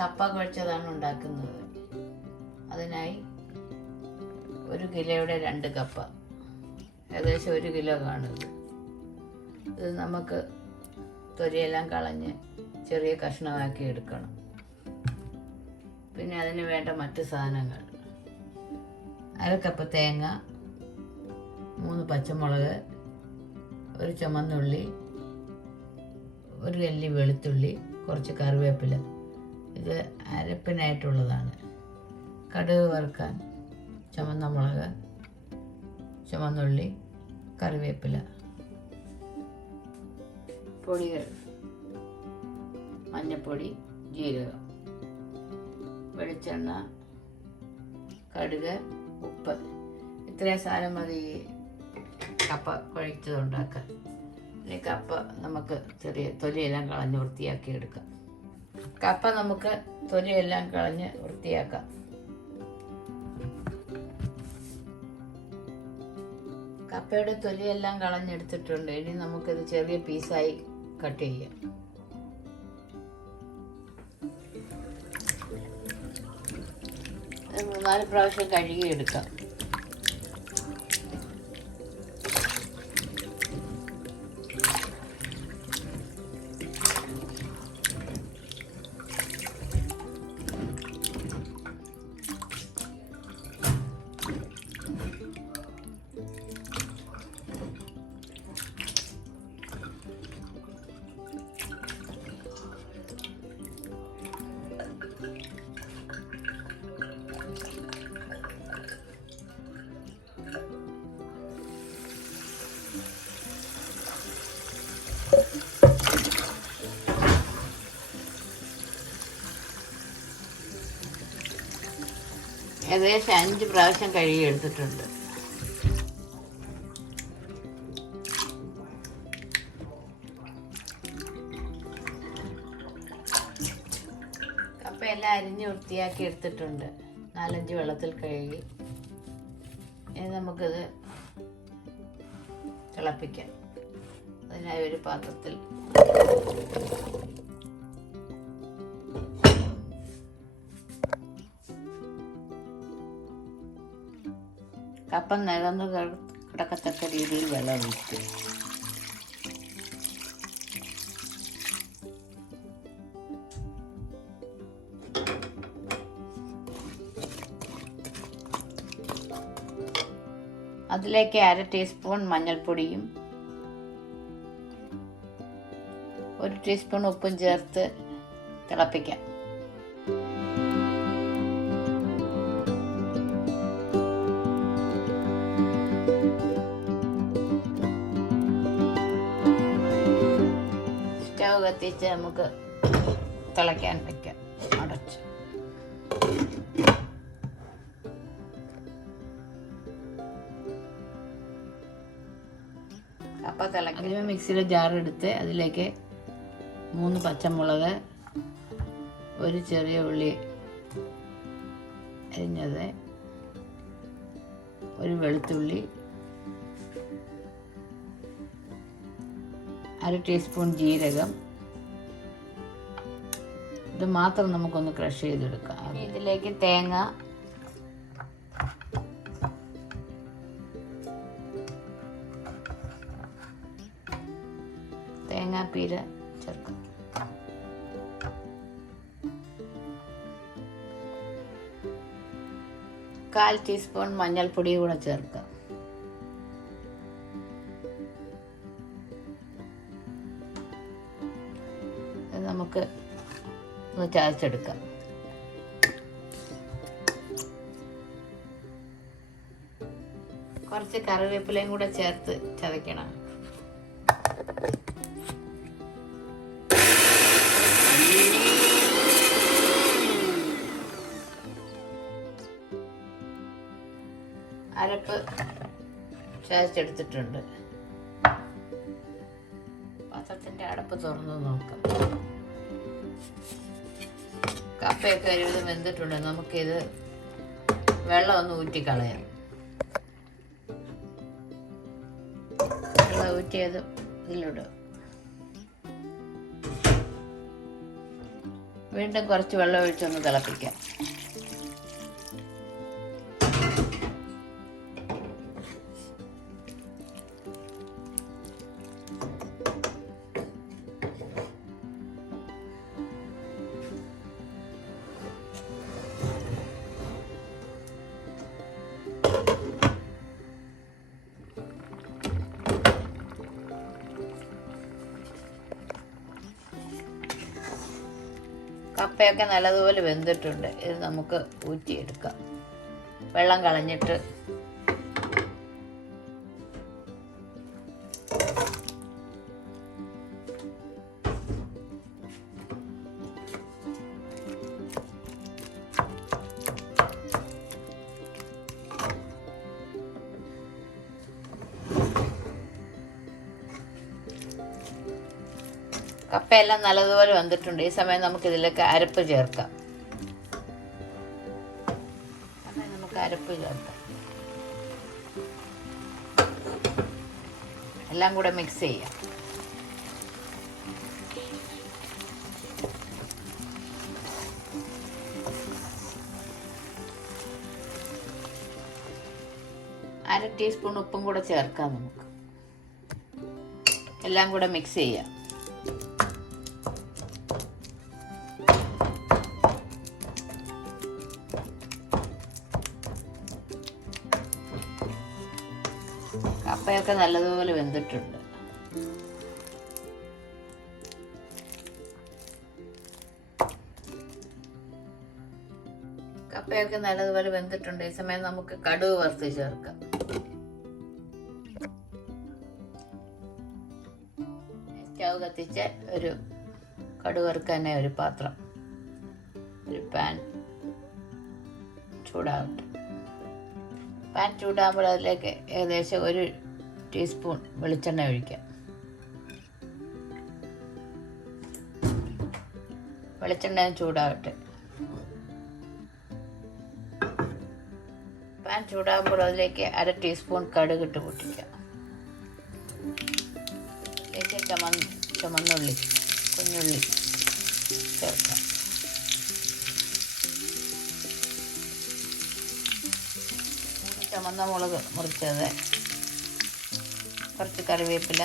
കപ്പ കുഴച്ചതാണ് ഉണ്ടാക്കുന്നത്. അതിനായി 1 കിലോയുടെ 2 കപ്പ, ഏകദേശം 1 കിലോ കാണുന്നത്. ഇത് നമുക്ക് തൊലിയെല്ലാം കളഞ്ഞ് ചെറിയ കഷ്ണമാക്കി എടുക്കണം. പിന്നെ അതിന് വേണ്ട മറ്റ് സാധനങ്ങൾ: 1/2 കപ്പ് തേങ്ങ, 3 പച്ചമുളക്, 1 ചുമന്നുള്ളി, 1 അല്ലി വെളുത്തുള്ളി, കുറച്ച് കറിവേപ്പില. ഇത് അരപ്പിനായിട്ടുള്ളതാണ്. കടുക് വറുക്കാൻ ചുമന്ന മുളക്, ചുമന്നുള്ളി, കറിവേപ്പില. പൊടികൾ: മഞ്ഞൾപ്പൊടി, ജീരകം, വെളിച്ചെണ്ണ, കടുക്, ഉപ്പ്. ഇത്രയും സാധനം മതി കപ്പ കുഴച്ചതുണ്ടാക്കാൻ. ഇനി കപ്പ നമുക്ക് ചെറിയ തൊലിയെല്ലാം കളഞ്ഞ് വൃത്തിയാക്കി എടുക്കാം. കപ്പ നമുക്ക് തൊലിയെല്ലാം കളഞ്ഞ് വൃത്തിയാക്കാം. കപ്പയുടെ തൊലിയെല്ലാം കളഞ്ഞെടുത്തിട്ടുണ്ട്. ഇനി നമുക്കിത് ചെറിയ പീസായി കട്ട് ചെയ്യാം. ഇത് 3-4 പ്രാവശ്യം കഴുകിയെടുക്കാം. ഏകദേശം 5 പ്രാവശ്യം കഴുകിയെടുത്തിട്ടുണ്ട്. കപ്പയെല്ലാം അരിഞ്ഞ് വൃത്തിയാക്കി എടുത്തിട്ടുണ്ട്. 4-5 വെള്ളത്തിൽ കഴുകി. ഇനി നമുക്കിത് തിളപ്പിക്കാം. അതിനായി ഒരു പാത്രത്തിൽ കപ്പ നികന്ന് കിടക്കത്തക്ക രീതിയിൽ വെള്ളം ഒഴിക്കും. അതിലേക്ക് 1/2 ടീസ്പൂൺ മഞ്ഞൾപ്പൊടിയും 1 ടീസ്പൂൺ ഉപ്പും ചേർത്ത് തിളപ്പിക്കാം. സ്റ്റൗ കത്തിച്ച് നമുക്ക് തിളയ്ക്കാൻ വയ്ക്കാം. അടച്ച് കപ്പ തിളയ്ക്കാൻ മിക്സിയുടെ ജാർ എടുത്ത് അതിലേക്ക് 3 പച്ചമുളക്, 1 ചെറിയ ഉള്ളി അരിഞ്ഞത്, 1 വെളുത്തുള്ളി, 1/2 ടീസ്പൂൺ ജീരകം. ഇത് മാത്രം നമുക്കൊന്ന് ക്രഷ് ചെയ്തെടുക്കാം. ഇതിലേക്ക് തേങ്ങ, തേങ്ങാപ്പീര ചേർക്കാം. കാൽ ടീസ്പൂൺ മഞ്ഞൾപ്പൊടി കൂടെ ചേർക്കാം. നമുക്ക് ഒന്ന് ചതച്ചെടുക്കാം. കുറച്ച് കറിവേപ്പിലയും കൂടെ ചേർത്ത് ചതയ്ക്കണം. അരപ്പ് ചതച്ചെടുത്തിട്ടുണ്ട്. പാത്രത്തിൻ്റെ അടപ്പ് തുറന്ന് നോക്കാം. കപ്പയൊക്കെ ഒരുവിധം വെന്തിട്ടുണ്ട്. നമുക്കിത് വെള്ളം ഒന്ന് ഊറ്റിക്കളയാം. വെള്ളം ഊറ്റിയത് ഇതിലിടും. വീണ്ടും കുറച്ച് വെള്ളം ഒഴിച്ചൊന്ന് തിളപ്പിക്കാം. കപ്പയൊക്കെ നല്ലതുപോലെ വെന്തിട്ടുണ്ട്. ഇത് നമുക്ക് ഊറ്റിയെടുക്കാം. വെള്ളം കളഞ്ഞിട്ട് കപ്പയെല്ലാം നല്ലതുപോലെ വന്നിട്ടുണ്ട്. ഈ സമയം നമുക്ക് ഇതിലേക്ക് അരപ്പ് ചേർക്കാം. നമുക്ക് അരപ്പ് ചേർക്കാം. എല്ലാം കൂടെ മിക്സ് ചെയ്യാം. അര ടീസ്പൂൺ ഉപ്പും കൂടെ ചേർക്കാം. നമുക്ക് എല്ലാം കൂടെ മിക്സ് ചെയ്യാം. കപ്പയൊക്കെ നല്ലതുപോലെ വെന്തിട്ടുണ്ട്. കപ്പയൊക്കെ നല്ലതുപോലെ വെന്തിട്ടുണ്ട്. ഈ സമയം നമുക്ക് കടുക് വറുത്ത് ചേർക്കാം. സ്റ്റൗ കത്തിച്ച് ഒരു കടുക് വറുക്കാൻ ഒരു പാത്രം, ഒരു പാൻ ചൂടാവട്ടെ. പാൻ ചൂടാകുമ്പോൾ അതിലേക്ക് ഏകദേശം 1 ടീസ്പൂൺ വെളിച്ചെണ്ണ ഒഴിക്കാം. വെളിച്ചെണ്ണ ചൂടാവട്ടെ. പാൻ ചൂടാകുമ്പോൾ അതിലേക്ക് അര ടീസ്പൂൺ കടുകിട്ട് പൊട്ടിക്കാം. അതിലേക്ക് ചുമന്നുള്ളി, കുഞ്ഞുള്ളി ചേർക്കാം. ചുമന്ന മുളക് മുറിച്ചത്, കുറച്ച് കറിവേപ്പില,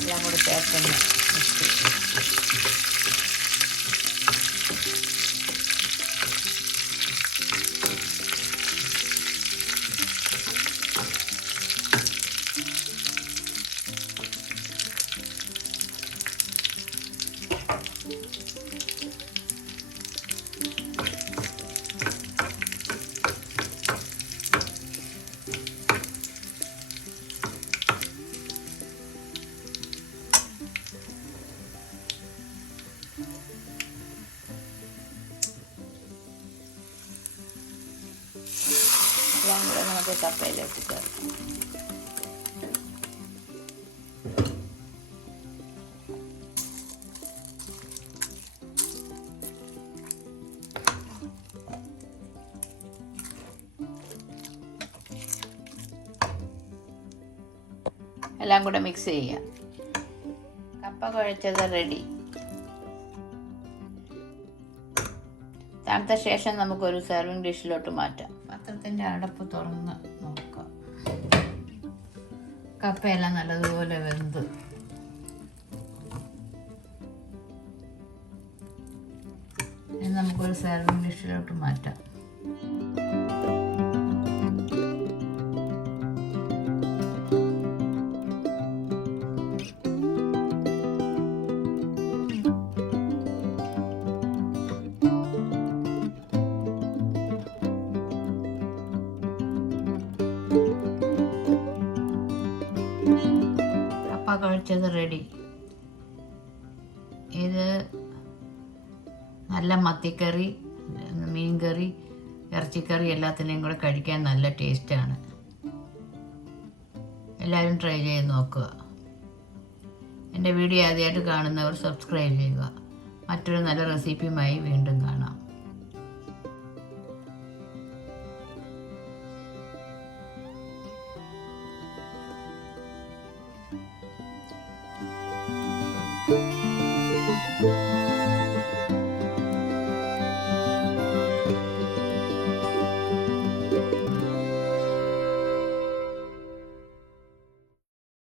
എല്ലാം കൂടി ചേർത്തൊന്ന് മിക്സ് ചെയ്യാം. എല്ലാം കൂടെ നമുക്ക് കപ്പയിലേക്ക് ചേർക്കാം. എല്ലാം കൂടെ മിക്സ് ചെയ്യാം. കപ്പ കുഴച്ചത് റെഡി. തണുത്ത ശേഷം നമുക്കൊരു സെർവിങ് ഡിഷിലോട്ട് മാറ്റാം. പാത്രത്തിൻ്റെ അടപ്പ് തുറന്ന് നോക്കാം. കപ്പയെല്ലാം നല്ലതുപോലെ വെന്ത് നമുക്കൊരു സെർവിങ് ഡിഷിലോട്ട് മാറ്റാം. കപ്പ കുഴച്ചത് റെഡി. ഇത് നല്ല മത്തിക്കറി, മീൻകറി, ഇറച്ചിക്കറി എല്ലാത്തിനെയും കൂടെ കഴിക്കാൻ നല്ല ടേസ്റ്റാണ്. എല്ലാവരും ട്രൈ ചെയ്ത് നോക്കുക. എൻ്റെ വീഡിയോ ആദ്യമായിട്ട് കാണുന്നവർ സബ്സ്ക്രൈബ് ചെയ്യുക. മറ്റൊരു നല്ല റെസിപ്പിയുമായി വീണ്ടും കാണാം.